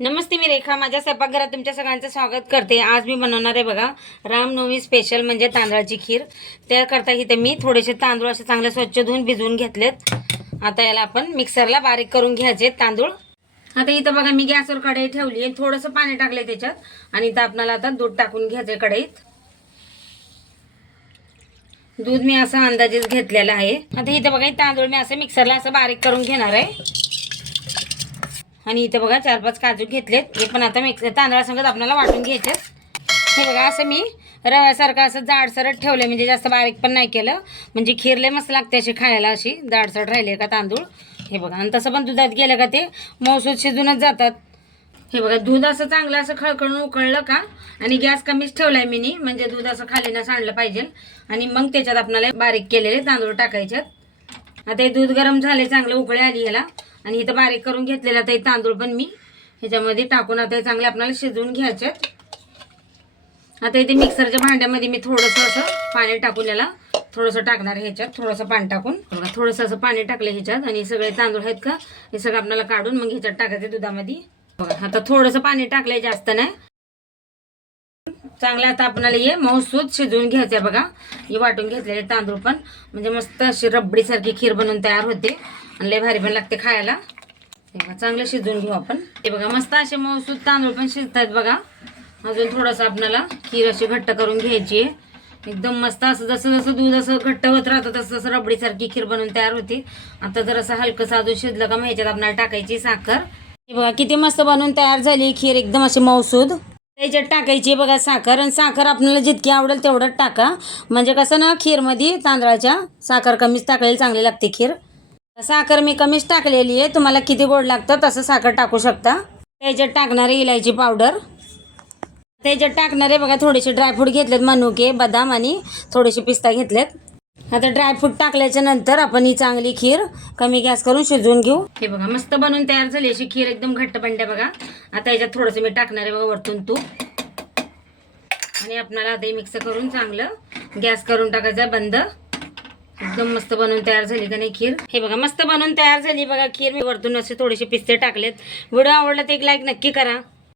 नमस्ते, मी रेखा. माझ्या स्वयंपाकघरात तुमच्या सगळ्यांचं स्वागत करते. आज मी बनवणार आहे बघा रामनवमी स्पेशल म्हणजे तांदळाची खीर. त्याकरता इथे मी थोडेसे तांदूळ असे चांगले स्वच्छ धुवून भिजवून घेतलेत. आता याला आपण मिक्सरला बारीक करून घ्यायचे तांदूळ. आता इथं बघा मी गॅसवर कढई ठेवली आहे, थोडंसं पाणी टाकले त्याच्यात आणि इथं आपल्याला आता दूध टाकून घ्यायचे कढईत. दूध मी असं अंदाजेच घेतलेलं आहे. आता इथं बघा तांदूळ मी असं मिक्सरला असं बारीक करून घेणार आहे. आणि इथं बघा 4-5 काजू घेतलेत, हे पण आता तांदळासंगत आपल्याला वाटून घ्यायचे. हे बघा असं मी रव्यासारखं असं जाडसरट ठेवलं, म्हणजे जास्त बारीक पण नाही केलं, म्हणजे खीर लय मस्त लागते अशी खायला. अशी जाडसर राहिले का तांदूळ हे बघा. आणि तसं पण दुधात गेलं का ते मऊसूत शिजूनच जातात. हे बघा दूध असं चांगलं असं खळखळून उकळलं का, आणि गॅस कमीच ठेवलाय मी, म्हणजे दूध असं खाली ना सांडलं पाहिजे. आणि मग त्याच्यात आपल्याला बारीक केलेले तांदूळ टाकायचे. आता हे दूध गरम झाले, चांगलं उकळी आली याला, आणि इथं बारीक करून घेतलेला आता हे तांदूळ पण मी ह्याच्यामध्ये टाकून आता हे चांगले आपल्याला शिजवून घ्यायचे. आता इथे मिक्सरच्या भांड्यामध्ये मी थोडंसं असं पाणी टाकून याला थोडंसं टाकणार आहे. ह्याच्यात थोडंसं पाणी टाकून बघा, थोडंसं असं पाणी टाकलं ह्याच्यात, आणि सगळे तांदूळ आहेत का हे सगळं आपल्याला काढून मग ह्याच्यात टाकायचे दुधामध्ये. बघा आता थोडंसं पाणी टाकलंय, जास्त नाही. चांगलं आता आपल्याला हे मऊसूत शिजवून घ्यायचं आहे. बघा हे वाटून घेतलेले तांदूळ पण म्हणजे मस्त अशी रबडीसारखी खीर बनवून तयार होते आणि लय भारी पण लागते खायला. तेव्हा चांगलं शिजवून घेऊ आपण. ते बघा मस्त असे मऊसूत तांदूळ पण शिजतात बघा. अजून थोडंसं आपल्याला खीर अशी घट्ट करून घ्यायची आहे. एकदम मस्त असं जसं जसं दूध असं घट्ट होत राहतं तसं तसं रबडीसारखी खीर बनवून तयार होते. आता जर असं हलकं अजून शिजलं का मग ह्याच्यात आपल्याला टाकायची साखर. हे बघा किती मस्त बनवून तयार झाली खीर, एकदम अशी मऊसूद. त्याच्यात टाकायची बघा साखर, आणि साखर आपल्याला जितकी आवडेल तेवढंच टाका. म्हणजे कसं ना, खीरमध्ये तांदळाच्या साखर कमीच टाकलेली चांगली लागते खीर. साखर मी कमीच टाकलेली आहे, तुम्हाला किती गोड लागतं तसं साखर टाकू शकता. त्याच्यात टाकणारे इलायची पावडर, त्याच्यात टाकणारे बघा थोडेसे ड्रायफ्रूट घेतलेत, मनुके, बदाम आणि थोडेसे पिस्ता घेतलेत. आता ड्रायफ्रूट टाकल्याच्या नंतर आपण ही चांगली खीर कमी गॅस करून शिजवून घेऊ. हे बघा मस्त बनवून तयार झाली अशी खीर, एकदम घट्ट बनते बघा. आता याच्यात थोडंसं मी टाकणार आहे बघा वरतून तूप, आणि आपल्याला आता मिक्स करून चांगलं गॅस करून टाकायचं बंद. एकदम मस्त बनवून तयार झाली का नाही खीर. हे बघा मस्त बनवून तयार झाली बघा खीर. मी वरतून असे थोडेसे पिस्ते टाकलेत. व्हिडिओ आवडला तर एक लाईक नक्की करा.